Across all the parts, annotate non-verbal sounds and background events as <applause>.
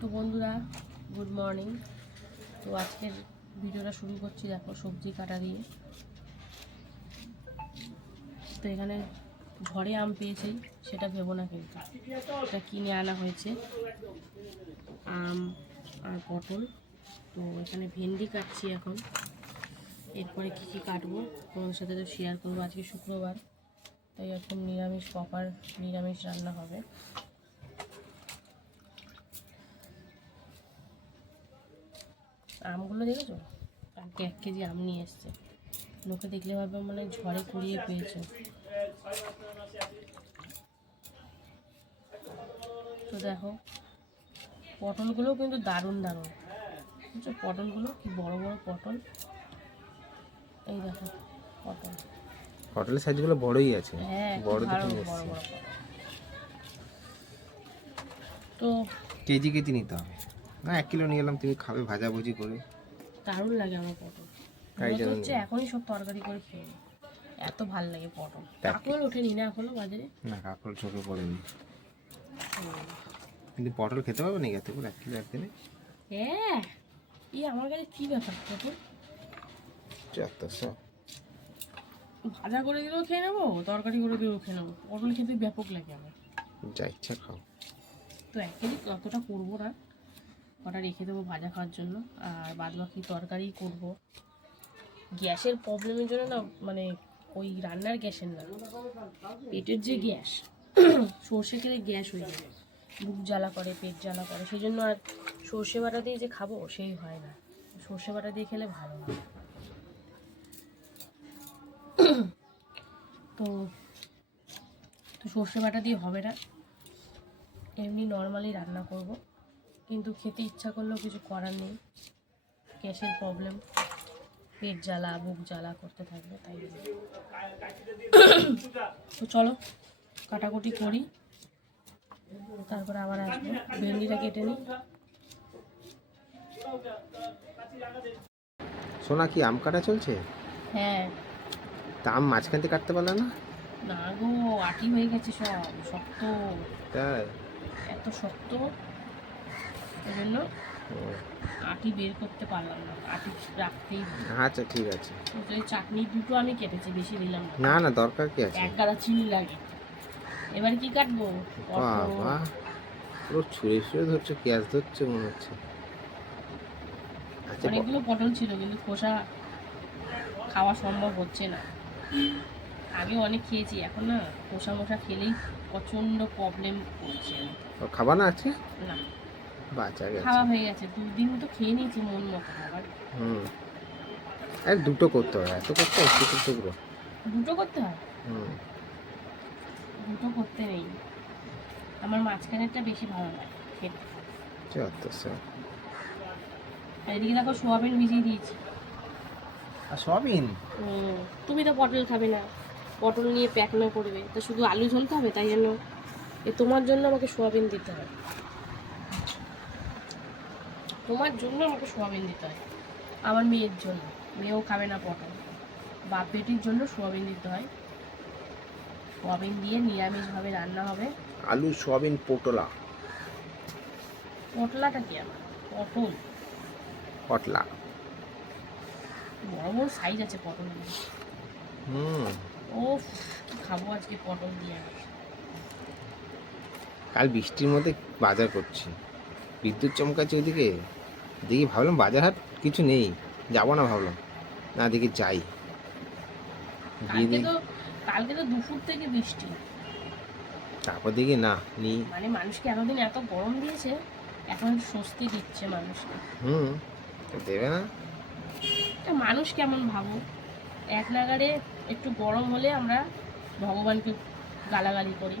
তো বন্ধুরা good morning তো আজকের ভিডিওটা শুরু করছি দেখো, সবজি কাটা দিয়ে। তো এখানে ঝড়ে আম পেয়েছি, সেটা ভেবো না কিন্তু। এটা কিনে আনা হয়েছে, আম আর পটল। তো এখানে ভেন্ডি কাটছি এখন। এরপরে কী কী কাটবো, তোমাদের সাথে তো শেয়ার করব আজকে শুক্রবার। তাই এখন নিরামিষ প্রপার নিরামিষ রান্না হবে। আমগুলো দেখেছ? কালকে এক কেজি আম নিয়ে এসছে। লোকে দেখলে ভাবে মানে ঝড়ে কুড়িয়ে পেয়েছে। তো দেখো পটলগুলোও কিন্তু দারুণ দারুণ। বুঝছ? পটলগুলো কি বড় বড় পটল? এই দেখো পটল। পটলের সাইজগুলো বড়ই আছে। হ্যাঁ বড় দেখে নিয়ে তো কেজি কেজি নিতে হবে। না এক কিলো নিয়ে এলাম তুমি খাবে ভাজাভুজি করে। দারুণ লাগে আমার পটল। তাই জন্য। হচ্ছে এখনই সব তরকারি করে খেয়ে। এত ভালো লাগে পটল। কাকুল ওঠেনি না এখনও বাজারে? না কাপড় চোখে পড়েনি। কিন্তু পটল খেতে পারবে না এত করে এক কিলো? একদিনে হ্যাঁ। ই আমার কাছে কি ব্যাপার পটল? ভাজা করে দিলেও খেয়ে নেব তরকারি করে দিলেও খেয়ে নেব। পটল খেতে ব্যাপক লাগে আমার। যা ইচ্ছা খাও। তো এক কেজি অতটা করব না। কটা রেখে দেবো ভাজা খাওয়ার জন্য। আর বাদ বাকি তরকারি করব। গ্যাসের প্রবলেমের জন্য না মানে ওই রান্নার গ্যাসের না। পেটের যে গ্যাস, সর্ষে খেলে গ্যাস হয়ে যায়। বুক জ্বালা করে, পেট জ্বালা করে। সেই জন্য আর সর্ষে বাটা দিয়ে যে খাব, সেই হয় না। সর্ষে বাটা দিয়ে খেলে ভালো হয় তো তো সর্ষে বাটা দিয়ে হবে না। এমনি নর্মালি রান্না করব। কিন্তু খেতে ইচ্ছা করলেও কিছু করার নেই। গ্যাসের প্রবলেম পেট জ্বালা বুক জ্বালা করতে থাকবে তাই তো চলো কাটাকুটি করি। তারপরে আবার আসব। ভেন্ডিটা কেটে নিই। সোনা কি আম কাটা চলছে? হ্যাঁ। তা আম মাঝখান থেকে কাটতে পারলে না? না গো আটি হয়ে গেছে সব শক্ত। তাই? এত শক্ত। জন্য আটি বের করতে পারলাম না আটি রাখতেই আচ্ছা ঠিক আছে। এই চাটনি দুটো আমি কেটেছি বেশি দিলাম না। না না দরকার কি আছে? এক গাদা চিনি লাগে। এবার কি কাটবো। বাবা পুরো ছুঁড়ে ছুঁড়ে ধরছে গ্যাস ধরছে মনে হচ্ছে। আচ্ছা অনেকগুলো পটল ছিল কিন্তু খোসা খাওয়া সম্ভব হচ্ছে না। আগে অনেক খেয়েছি এখন না খোসা মোসা খেলেই প্রচণ্ড প্রবলেম করছে। ও খাবা না আছে? না। বাচ্চা গেছে। খাওয়া হয়ে গেছে। দুদিন তো খেয়ে নিয়েছি মন মতো আবার হুম। আর দুটো করতে হবে এত করতে হয় টুকরো টুকরো। দুটো করতে হয় হুম। দুটো করতে নেই। আমার মাঝখানেরটা বেশি ভালো লাগে খেতে। চুয়াত্তরশো আর এদিকে দেখো সোয়াবিন ভিজিয়ে দিয়েছি। আর হুম, তুমি তো পটল খাবে না। পটল নিয়ে প্যাক না করবে। তো শুধু আলু ঝোল খাবে? তাই জন্য এ তোমার জন্য আমাকে সোয়াবিন দিতে হয় তোমার জন্য আমাকে সোয়াবিন দিতে হয়। আমার মেয়ের জন্য। মেয়েও খাবে না পটল। বাপ বেটির জন্য সোয়াবিন দিতে হয়। সোয়াবিন দিয়ে নিরামিষভাবে রান্না হবে। আলু সোয়াবিন পটলা। পটলাটা কি আমার পটল। পটলা। বড় বড় সাইজ আছে পটল হুম। ও খাব আজকে পটল দিয়ে কাল বৃষ্টির মধ্যে বাজার করছি। বিদ্যুৎ চমকাচ্ছে ওইদিকে? দেখি ভাবলাম বাজার হাট কিছু নেই যাব না ভাবলাম। না দেখি যাই। কালকে তো কালকে তো দুপুর থেকে বৃষ্টি। তারপর দেখি না নি। মানে মানুষকে এতদিন এত গরম দিয়েছে এখন স্বস্তি দিচ্ছে মানুষকে। হুম দেবে না। তা মানুষ কেমন ভাবো এক নাগারে একটু গরম হলে আমরা ভগবানকে গালাগালি করি।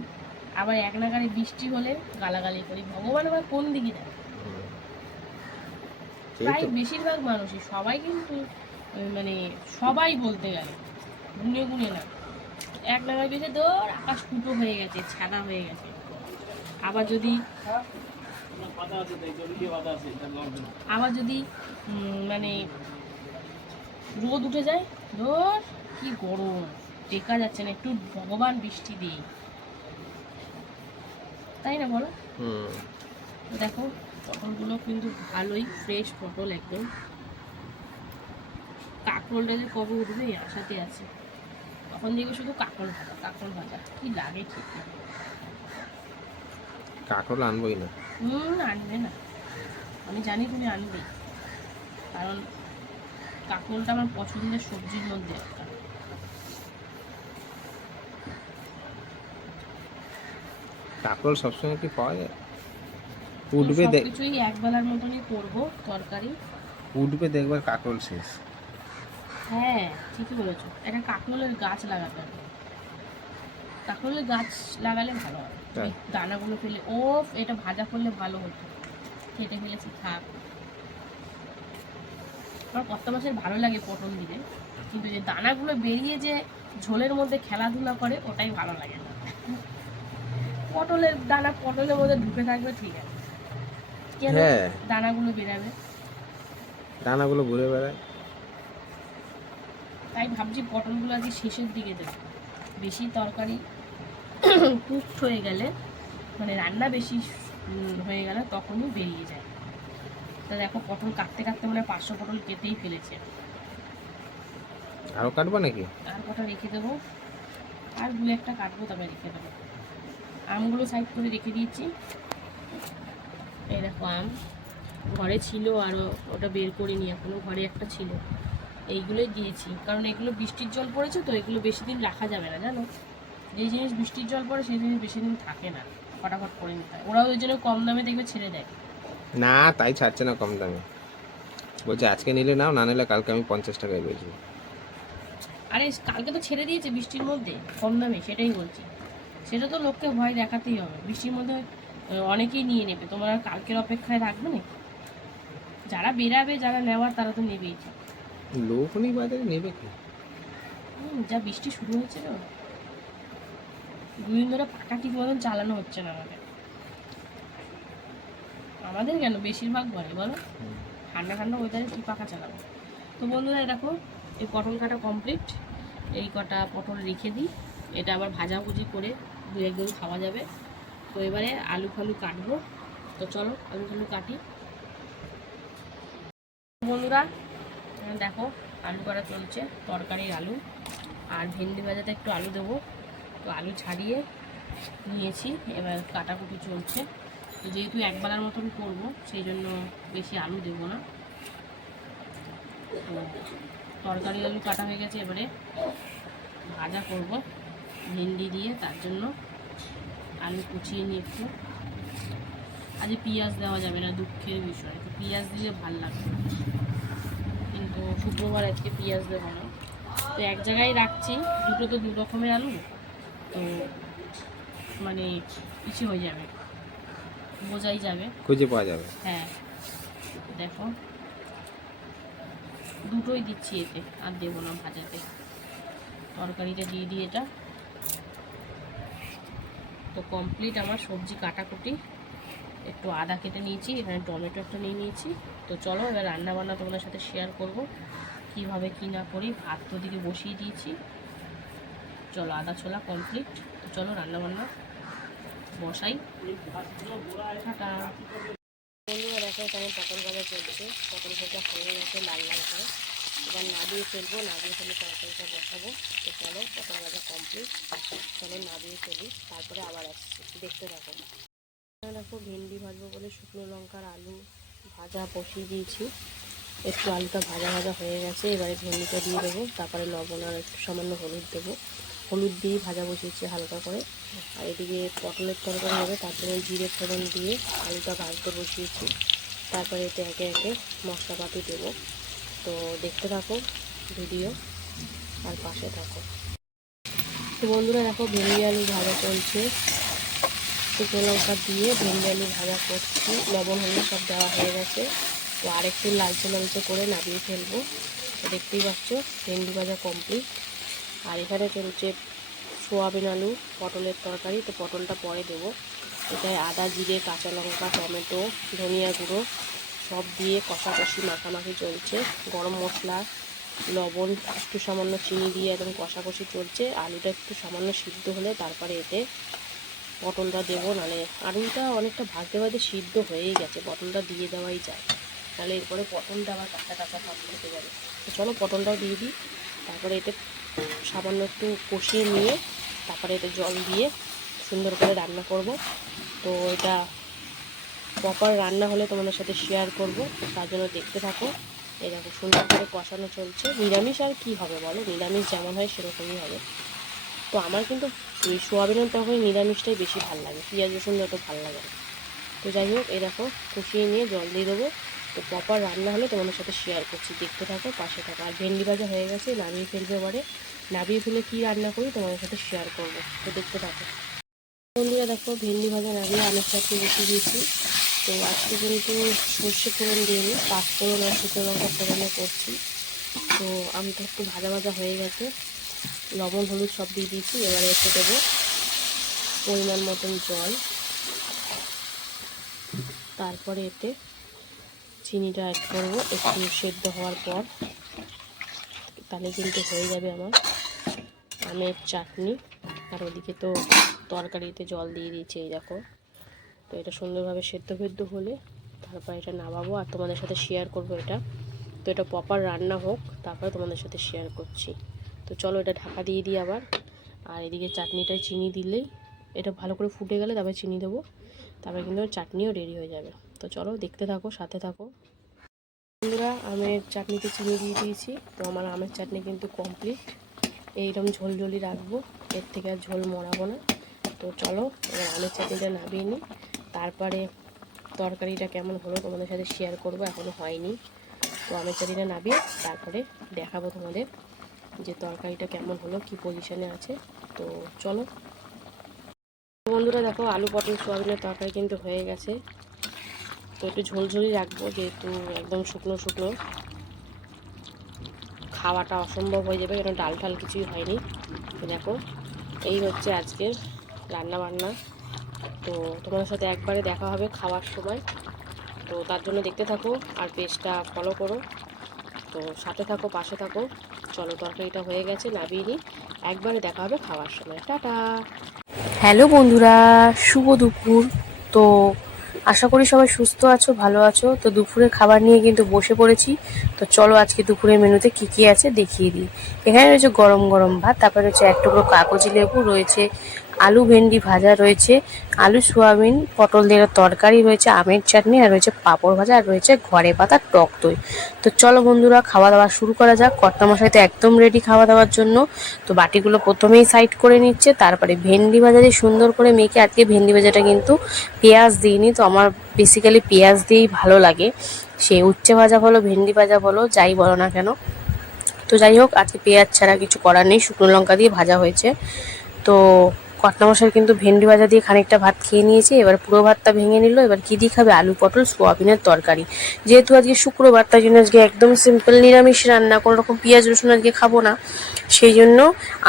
আবার এক নাগারে বৃষ্টি হলে গালাগালি করি। ভগবান আবার কোন দিকে দেয় প্রায় বেশিরভাগ মানুষই সবাই কিন্তু মানে সবাই বলতে গেলে গুনে গুনে না। এক নাগারে বেশি দৌড় আকাশ ফুটো হয়ে গেছে ছাদা হয়ে গেছে। আবার যদি আবার যদি মানে রোদ উঠে যায় ধর কি গরম টেকা যাচ্ছে না একটু ভগবান বৃষ্টি দিই। তাই না বলো? দেখো পটলগুলো কিন্তু ভালোই ফ্রেশ পটল একদম। কাঁকরোলটা যে কবে উঠবে আশাতে আছে। তখন দেখবে শুধু কাঁকরোল ভাজা কাঁকরোল ভাজা। কি লাগে খেতে কাঁকরোল আনবোই না। হুম আনবে না। আমি জানি তুমি আনবে কারণ কাঁকরোলটা আমার পছন্দের সবজির মধ্যে একটা। কাঁকরোল সবসময় কি পাওয়া যায়? উঠবে কিছুই একবেলার মতনই করব তরকারি। উঠবে দেখবার কাঁকরোল শেষ। হ্যাঁ ঠিকই বলেছ। একটা কাকলের গাছ লাগাতে হবে। কাঁকরোলের গাছ লাগালে ভালো হয়। দানাগুলো ফেলে ও এটা ভাজা করলে ভালো হতো। কেটে ফেলেছি থাক। আমার কত মাসের ভালো লাগে পটল দিলে কিন্তু যে দানাগুলো বেরিয়ে যে ঝোলের মধ্যে খেলাধুলা করে ওটাই ভালো লাগে না। পটলের দানা পটলের মধ্যে ঢুকে থাকবে ঠিক আছে। কেন হ্যাঁ। দানাগুলো বেরাবে। দানাগুলো ঘুরে বেড়ায়। তাই ভাবছি পটলগুলো আজকে শেষের দিকে দেবো। বেশি তরকারি <coughs> কুকড হয়ে গেলে মানে রান্না বেশি হয়ে গেলে তখনই বেরিয়ে যায়। তা দেখো পটল কাটতে কাটতে মানে পাঁচশো পটল কেটেই ফেলেছে। আরও কাটবো নাকি? আর কটা রেখে দেবো। আর দু একটা কাটবো তবে রেখে দেবো। আমগুলো সাইড করে রেখে দিয়েছি। এই দেখো আম ঘরে ছিল আরও ওটা বের করিনি এখনও ঘরে একটা ছিল। এইগুলোই দিয়েছি। কারণ এগুলো বৃষ্টির জল পড়েছে তো এগুলো বেশি দিন রাখা যাবে না জানো? যেই জিনিস বৃষ্টির জল পড়ে সেই জিনিস বেশি দিন থাকে না। ফটাফট করে নিতে হয়। ওরা ওই জন্য কম দামে দেখবে ছেড়ে দেয়। না তাই ছাড়ছে না কম দামে। বলছে আজকে নিলে নাও না নিলে কালকে আমি পঞ্চাশ টাকায় বেচবো। আরে কালকে তো ছেড়ে দিয়েছে বৃষ্টির মধ্যে কম দামে সেটাই বলছি। সেটা তো লোককে ভয় দেখাতেই হবে। বৃষ্টির মধ্যে অনেকেই নিয়ে নেবে। তোমার আর কালকের অপেক্ষায় রাখবে না যারা বেরাবে যারা নেওয়ার তারা তো নেবেই লোক নেই বাজারে নেবে কি? যা বৃষ্টি শুরু হয়েছে তো। দুদিন ধরে পাটা ঠিক মতন চালানো হচ্ছে না আমাদের। আমাদের কেন? বেশিরভাগ ঘরে বলো। ঠান্ডা ঠান্ডা ওয়েদারে কি পাখা চালাবো? তো বন্ধুরা এই দেখো এই পটল কাটা কমপ্লিট এই কটা পটল রেখে দিই। এটা আবার ভাজাভুজি করে দু একদিন খাওয়া যাবে। তো এবারে আলু ফালু কাটবো। তো চলো, আলু ফালু কাটি। বন্ধুরা, দেখো, আলু কাটা চলছে, তরকারির আলু। আর ভেন্ডি ভাজাতে একটু আলু দেবো। তো আলু ছাড়িয়ে নিয়েছি, এবার কাটাকুটি চলছে। তো যেহেতু একবেলার মতন করব, সেই জন্য বেশি আলু দেবো না। তো তরকারি আলু কাটা হয়ে গেছে, এবারে ভাজা করব ভেন্ডি দিয়ে, তার জন্য আলু কুচিয়ে নিয়ে একটু। আজ পেঁয়াজ দেওয়া যাবে না দুঃখের বিষয়। তো পেঁয়াজ দিলে ভালো লাগবে কিন্তু শুক্রবার আজকে পেঁয়াজ দেবো না। তো এক জায়গায় রাখছি দুটো তো দু রকমের আলু। তো মানে কিছু হয়ে যাবে। বোঝাই যাবে। খুঁজে পাওয়া যাবে। হ্যাঁ। দেখো। দুটোই দিচ্ছি এতে আর দেবো না ভাজাতে। তরকারিটা দিয়ে দিই এটা। তো কমপ্লিট আমার সবজি কাটাকুটি। একটু আদা কেটে নিয়েছি, এখানে টমেটো একটা নিয়ে নিয়েছি। তো চলো এবার রান্না বান্না তোমাদের সাথে শেয়ার করব, কীভাবে কি না করি, ভাত তো দিকে বসিয়ে দিয়েছি। চলো আদা ছোলা কমপ্লিট তো চলো রান্না বান্না বসাই। টাটা। বন্ধুরা দেখো এখানে পটল ভাজা চলছে, পটল ভাজা হয়ে গেছে, লাল লাল এবার না দিয়ে ফেলব না দিয়ে ফেলে তরকারিটা বসাবো। তো চলো পটল ভাজা কমপ্লিট চলো না দিয়ে ফেলি, তারপরে আবার আসছি। দেখতে থাকো। দেখো ভেন্ডি ভাজবো বলে শুকনো লঙ্কার আলু ভাজা বসিয়ে দিয়েছি। একটু আলুটা ভাজা ভাজা হয়ে গেছে, এবারে ভেন্ডিটা দিয়ে দেবো, তারপরে লবণ আর একটু সামান্য হলুদ দেবো। হলুদ দিয়ে ভাজা বসিয়েছি হালকা করে। আর এদিকে পটলের তরকারি হবে তারপরে জিরে ফোড়ন দিয়ে আলুটা ভাজতে বসিয়েছি। তারপরে এতে একে একে মশলাপাতি দেবো। তো দেখতে থাকো ভিডিও আর পাশে থাকো। তো বন্ধুরা দেখো ভেন্ডি আলু ভাজা চলছে। শুকনো লঙ্কা দিয়ে ভেন্ডি আলু ভাজা করছি। লবণ, হলুদ সব দেওয়া হয়ে গেছে। তো আরেকটু লালচে লালচে করে নামিয়ে ফেলব। দেখতেই পাচ্ছ, ভেন্ডি ভাজা কমপ্লিট আর এখানে চলছে সোয়াবিন আলু, পটলের তরকারি। তো পটলটা পরে দেবো। এটায় আদা, জিরে, কাঁচা লঙ্কা, টমেটো, ধনিয়া গুঁড়ো সব দিয়ে কষাকষি মাখামাখি চলছে। গরম মশলা, লবণ, একটু সামান্য চিনি দিয়ে একদম কষাকষি চলছে। আলুটা একটু সামান্য সিদ্ধ হলে তারপরে এতে পটলটা দেবো নাহলে আলুটা অনেকটা ভাজতে ভাজতে সিদ্ধ হয়েই গেছে, পটলটা দিয়ে দেওয়াই যায়। নাহলে এরপরে পটলটা আবার কাঁচা কাঁচা ভাব করতে যাবে। তো চলো পটলটাও দিয়ে দিই, তারপরে এতে সামান্য একটু কষিয়ে নিয়ে তারপরে এতে জল দিয়ে সুন্দর করে রান্না করব। তো এটা প্রপার রান্না হলে তোমাদের সাথে শেয়ার করব, তার জন্য দেখতে থাকো। দেখো, সুন্দর করে কষানো চলছে। নিরামিষ আর কি হবে বলো? নিরামিষ যেমন হয় সেরকমই হবে। তো আমার কিন্তু এই সোয়াবিনের তরকারি নিরামিষটাই বেশি ভালো লাগে, পেঁয়াজ রসুন যত ভালো লাগে। না তো যাই হোক দেখো, কষিয়ে নিয়ে জল দিয়ে দেবো। তো প্রপার রান্না হলে তোমাদের সাথে শেয়ার করছি। দেখতে থাকো, পাশে থাকো। আর ভেন্ডি ভাজা হয়ে গেছে, নামিয়ে ফেলবে এবারে। নামিয়ে ফেলে কী রান্না করি তোমাদের সাথে শেয়ার করব। তো দেখতে থাকো। বন্ধুরা দেখো, ভেন্ডি ভাজা নামিয়ে আমের চাটনি বসে দিয়েছি। তো আজকে কিন্তু সর্ষে ফোড়ন দিইনি, পাঁচ ফোড়ন আর শুকনো লঙ্কা ফোড়নে করছি। তো আমটা একটু ভাজা ভাজা হয়ে গেছে, লবণ, হলুদ সব দিয়ে দিয়েছি, এবারে এসে দেবো পরিমাণ মতন জল। তারপরে এতে চিনিটা অ্যাড করব, একটু সেদ্ধ হওয়ার পর। তাহলে কিন্তু হয়ে যাবে আমার আমের চাটনি। আর ওদিকে তো তরকারিতে জল দিয়ে দিয়েছি, এই দেখো। তো এটা সুন্দরভাবে সেদ্ধ ফেদ্ধ হলে তারপর এটা নামাবো আর তোমাদের সাথে শেয়ার করব এটা। তো এটা প্রপার রান্না হোক, তারপরে তোমাদের সাথে শেয়ার করছি। তো চলো এটা ঢাকা দিয়ে দিই আবার। আর এদিকে চাটনিটায় চিনি দিলেই এটা ভালো করে ফুটে গেলে তারপরে চিনি দেবো। তারপরে কিন্তু চাটনিও রেডি হয়ে যাবে। তো চলো দেখতে থাকো, সাথে থাকো। বন্ধুরা, আমের চাটনিতে চিনি দিয়ে দিয়েছি। তো আমার আমের চাটনি কিন্তু কমপ্লিট এইরকম ঝোল ঝোলই রাখব। এর থেকে আর ঝোল মরাবো না। তো চলো, এবার আমের চাটনিটা নামিয়ে নিই। তারপরে তরকারিটা কেমন হলো তোমাদের সাথে শেয়ার করব এখনও হয়নি। তো আমের চাটনিটা নামিয়ে তারপরে দেখাবো তোমাদের যে তরকারিটা কেমন হলো, কি পজিশনে আছে। তো চলো। বন্ধুরা দেখো, আলু, পটল, সোয়াবিনের তরকারি কিন্তু হয়ে গেছে। তো একটু ঝোলঝোলই রাখব, যেহেতু একদম শুকনো শুকনো। খাওয়াটা অসম্ভব হয়ে যাবে কারণ ডাল ঠাল কিছুই হয়নি। দেখো, এই হচ্ছে আজকের রান্না বান্না তো তোমাদের সাথে একবারে দেখা হবে খাওয়ার সময়। তো তার জন্য দেখতে থাকো আর পেজটা ফলো করো। তো সাথে থাকো, পাশে থাকো। চলো, তরকারিটা হয়ে গেছে নাবিয়ে নিই। একবারে দেখা হবে খাওয়ার সময়। টাটা! হ্যালো বন্ধুরা, শুভ দুপুর। তো আশা করি সবাই সুস্থ আছো, ভালো আছো। তো দুপুরে খাবার নিয়ে কিন্তু বসে পড়েছি। তো চলো আজকে দুপুরের মেনুতে কি কি আছে দেখিয়ে দিই। এখানে রয়েছে গরম গরম ভাত, তারপরে রয়েছে এক টুকরো কাগজি লেবু, রয়েছে আলু ভেন্ডি ভাজা রয়েছে, আলু, সোয়াবিন, পটল দিয়ে তরকারি রয়েছে, আমের চাটনি, আর রয়েছে পাঁপড় ভাজা, আর রয়েছে ঘরে পাতা টক দই। তো চলো বন্ধুরা, খাওয়া দাওয়া শুরু করা যাক। কর্তা মশাই তো একদম রেডি খাওয়া দাওয়ার জন্য। তো বাটিগুলো প্রথমেই সাইড করে নিচ্ছে, তারপরে ভেন্ডি ভাজা দিয়ে সুন্দর করে মেখে, আজকে ভেন্ডি ভাজাটা কিন্তু পেঁয়াজ দিইনি, তো আমার বেসিক্যালি পেঁয়াজ দিয়েই ভালো লাগে। সে উচ্ছে ভাজা বলো, ভেন্ডি ভাজা বলো, যাই বলো না কেন। তো যাই হোক, আজকে পেঁয়াজ ছাড়া কিছু করার নেই, শুকনো লঙ্কা দিয়ে ভাজা হয়েছে। তো কটনামশাই কিন্তু ভেন্ডি ভাজা দিয়ে খানিকটা ভাত খেয়ে নিয়েছে, এবার পুরো ভাতটা ভেঙে নিল, এবার কী দিয়ে খাবে? আলু, পটল, সোয়াবিনের তরকারি। যেহেতু আজকে শুক্রবার, তাই জন্য আজকে একদম সিম্পল নিরামিষ রান্না কোনো রকম পেঁয়াজ, রসুন আজকে খাব না। সেই জন্য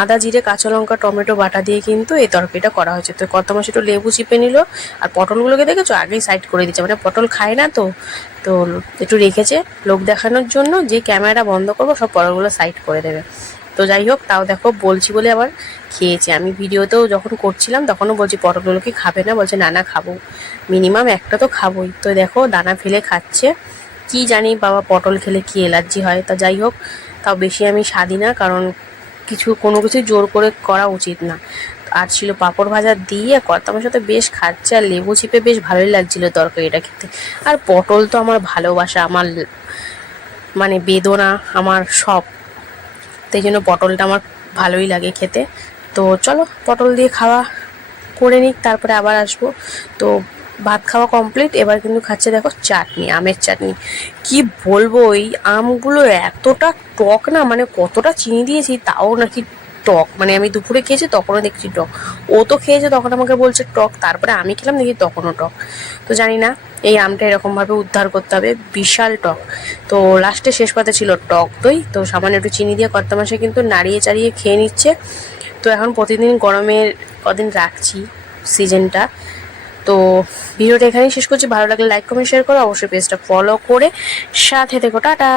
আদা, জিরে, কাঁচা লঙ্কা, টমেটো, বাটা দিয়ে কিন্তু এই তরকারিটা করা হয়েছে। তো কর্তামশাই একটু লেবু চিপে নিল, আর পটলগুলোকে দেখেছ? আগেই সাইড করে দিচ্ছে মানে পটল খায় না তো তো একটু রেখেছে লোক দেখানোর জন্য, যে ক্যামেরাটা বন্ধ করব, সব পটলগুলো সাইড করে দেবে। তো যাই হোক, তাও দেখো বলছি বলে আবার খেয়েছে। আমি ভিডিওতেও যখন করছিলাম, তখনও বলছি পটলগুলো কি খাবে না? বলছে, না না, খাব। মিনিমাম একটা তো খাবোই। তো দেখো, দানা ফেলে খাচ্ছে। কি জানি বাবা পটল খেলে কি অ্যালার্জি হয়। তা যাই হোক, তাও বেশি আমি স্বাদি না, কারণ কিছু, কোনো কিছু জোর করে করা উচিত না। আর ছিল পাঁপড় ভাজা দিয়ে কর্তামের সাথে বেশ খাচ্ছে, আর লেবু চিপে বেশ ভালোই লাগছিল তরকারিটা খেতে। আর পটল তো আমার ভালোবাসা, আমার মানে বেদনা, আমার সব তাই জন্য পটলটা আমার ভালোই লাগে খেতে। তো চলো, পটল দিয়ে খাওয়া করে নিক তারপরে আবার আসব। তো ভাত খাওয়া কমপ্লিট এবার কিন্তু খাচ্ছে দেখো চাটনি, আমের চাটনি। কি বলব ওই আমগুলো এতটা টক না মানে কতটা চিনি দিয়েছি, তাও নাকি টক মানে আমি দুপুরে খেয়েছি তখনও দেখছি টক। ও তো খেয়েছে, তখন আমাকে বলছে টক, তারপরে আমি খেলাম, দেখি তখনও টক। তো জানি না, এই আমটা এরকমভাবে উদ্ধার করতে হবে, বিশাল টক। তো লাস্টে শেষ পাতে ছিল টক দই, তো সামান্য একটু চিনি দিয়ে কর্তা মাসে কিন্তু নাড়িয়ে চাড়িয়ে খেয়ে নিচ্ছে। তো এখন প্রতিদিন গরমের কদিন রাখছি সিজনটা। তো ভিডিওটা এখানেই শেষ করছি, ভালো লাগলে লাইক, কমেন্ট, শেয়ার করো, অবশ্যই পেজটা ফলো করে সাথে থেকো, টাটা।